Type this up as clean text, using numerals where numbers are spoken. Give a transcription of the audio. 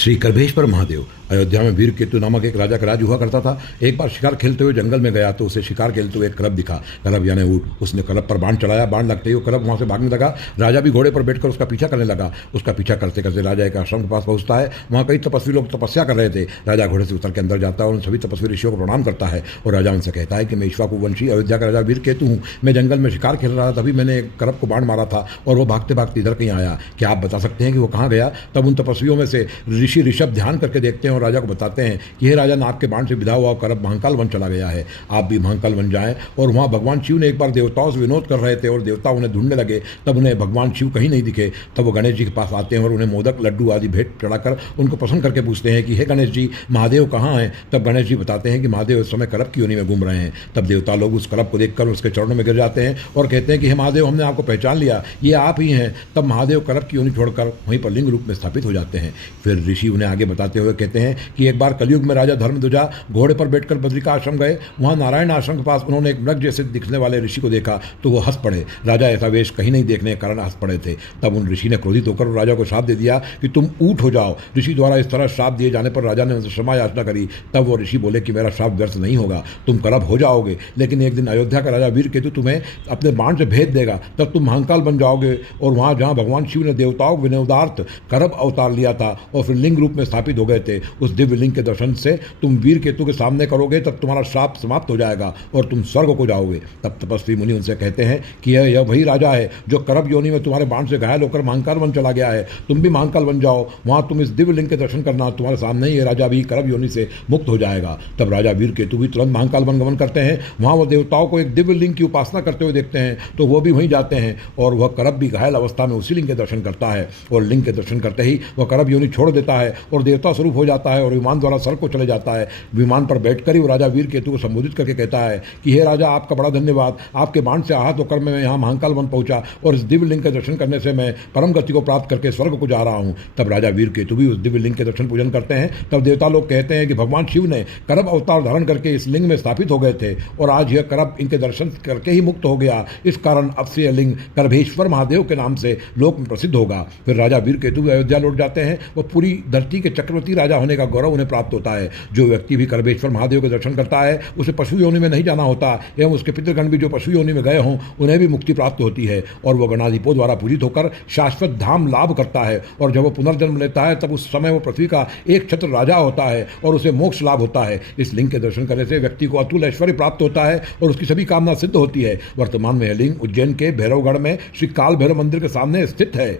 श्री करभेश्वर महादेव अयोध्या में वीर केतु नामक एक राजा का राज हुआ करता था। एक बार शिकार खेलते हुए जंगल में गया तो उसे शिकार खेलते हुए एक करब दिखा। करब यानी ऊँट। उसने करब पर बाण चलाया। बाण लगते ही वो करब वहाँ से भागने लगा। राजा भी घोड़े पर बैठकर उसका पीछा करने लगा। उसका पीछा करते करते राजा एक आश्रम के पास पहुँचता है। वहाँ कई तपस्वी लोग तपस्या कर रहे थे। राजा घोड़े से उतर के अंदर जाता है और उन सभी तपस्वी ऋषियों को प्रणाम करता है और राजा उनसे कहता है कि मैं इक्ष्वाकुवंशी अयोध्या का राजा वीर केतु हूँ। मैं जंगल में शिकार खेल रहा था, तभी मैंने एक करब को बाण मारा था और वो भागते भागते इधर कहीं आया। क्या आप बता सकते हैं कि वो कहाँ गया? तब उन तपस्वियों में से ऋषि ऋषभ ध्यान करके देखते हैं और राजा को बताते हैं कि हे राजन, आपके बाण से विधा हुआ करब महाकाल वन चला गया है। आप भी महाकाल वन जाएं। और वहाँ भगवान शिव ने एक बार देवताओं से विनोद कर रहे थे और देवता उन्हें ढूंढने लगे। तब उन्हें भगवान शिव कहीं नहीं दिखे। तब वो गणेश जी के पास आते हैं और उन्हें मोदक लड्डू आदि भेंट चढ़ाकर उनको पसंद करके पूछते हैं कि हे गणेश जी, महादेव कहाँ हैं? तब गणेश जी बताते हैं कि महादेव इस समय करब की योनि में घूम रहे हैं। तब देवता लोग उस करब को देखकर उसके चरणों में गिर जाते हैं और कहते हैं कि हे महादेव, हमने आपको पहचान लिया, ये आप ही हैं। तब महादेव करब की योनि छोड़कर वहीं पर लिंग रूप में स्थापित हो जाते हैं। फिर ऋषि उन्हें आगे बताते हुए कहते हैं कि एक बार कलयुग में राजा धर्मध्वजा घोड़े पर बैठकर बद्रिका आश्रम गए। वहां नारायण आश्रम के पास उन्होंने एक मृग जैसे दिखने वाले ऋषि को देखा तो वो हंस पड़े। राजा ऐसा वेश कहीं नहीं देखने के कारण हंस पड़े थे। तब उन ऋषि ने क्रोधित होकर राजा को श्राप दे दिया कि तुम ऊँट हो जाओ। ऋषि द्वारा इस तरह श्राप दिए जाने पर राजा ने उनसे क्षमा याचना करी। तब वो ऋषि बोले कि मेरा श्राप व्यर्थ नहीं होगा, तुम करब हो जाओगे, लेकिन एक दिन अयोध्या का राजा वीर केतु तुम्हें अपने बाण से भेद देगा। तब तुम महाकाल बन जाओगे और वहां जहां भगवान शिव ने देवताओं को विनोदार्थ करब अवतार लिया था और फिर लिंग रूप में स्थापित हो गए थे, उस दिव्य लिंग के दर्शन से तुम वीर केतु के सामने करोगे। तब तुम्हारा श्राप समाप्त हो जाएगा और तुम स्वर्ग को जाओगे। तब तपस्वी मुनि उनसे कहते हैं कि यह वही राजा है जो करब योनि में तुम्हारे बाण से घायल होकर महाकाल वन चला गया है। तुम भी महाकाल बन जाओ, वहां तुम इस दिव्य लिंग के दर्शन करना, तुम्हारे सामने ही ये राजा भी करब योनि से मुक्त हो जाएगा। तब राजा वीर केतु भी तुरंत महाकाल वन गमन करते हैं। वहां वो देवताओं को एक दिव्य लिंग की उपासना करते हुए देखते हैं तो वो भी वहीं जाते हैं और वह करब भी घायल अवस्था में उसी लिंग के दर्शन करता है और लिंग के दर्शन करते ही वह करब योनि छोड़ देता है और देवता स्वरूप हो जाता है और विमान द्वारा स्वर्ग को चले जाता है। विमान पर बैठकर ही वो राजा वीर केतु को संबोधित करके कहता है कि हे राजा, आपका बड़ा धन्यवाद। आपके बाण से आहत होकर मैं यहाँ महाकाल वन पहुंचा और इस दिव्य लिंग के दर्शन करने से मैं परम गति को प्राप्त करके स्वर्ग को जा रहा हूँ। तब राजा वीर केतु भी उस दिव्य लिंग के दर्शन पूजन करते हैं। तब देवता लोग कहते हैं कि भगवान शिव ने करब अवतार धारण करके इस लिंग में स्थापित हो गए थे और आज यह करब इनके दर्शन करके ही मुक्त हो गया। इस कारण अब से यह लिंग करभेश्वर महादेव के नाम से लोक में प्रसिद्ध होगा। फिर राजा वीर केतु भी अयोध्या लौट जाते हैं। वो पूरी धरती के चक्रवर्ती राजा होने का गौरव उन्हें प्राप्त होता है। जो व्यक्ति भी करभेश्वर महादेव के दर्शन करता है उसे पशु योनि में नहीं जाना होता एवं उसके पितृगण भी जो पशु योनि में गए हों उन्हें भी मुक्ति प्राप्त होती है और वह गणाधिपों द्वारा पूजित होकर शाश्वत धाम लाभ करता है। और जब वो पुनर्जन्म लेता है तब उस समय वो पृथ्वी का एक छत्र राजा होता है और उसे मोक्ष लाभ होता है। इस लिंग के दर्शन करने से व्यक्ति को अतुल ऐश्वर्य प्राप्त होता है और उसकी सभी कामना सिद्ध होती है। वर्तमान में यह लिंग उज्जैन के भैरवगढ़ में श्री काल भैरव मंदिर के सामने स्थित है।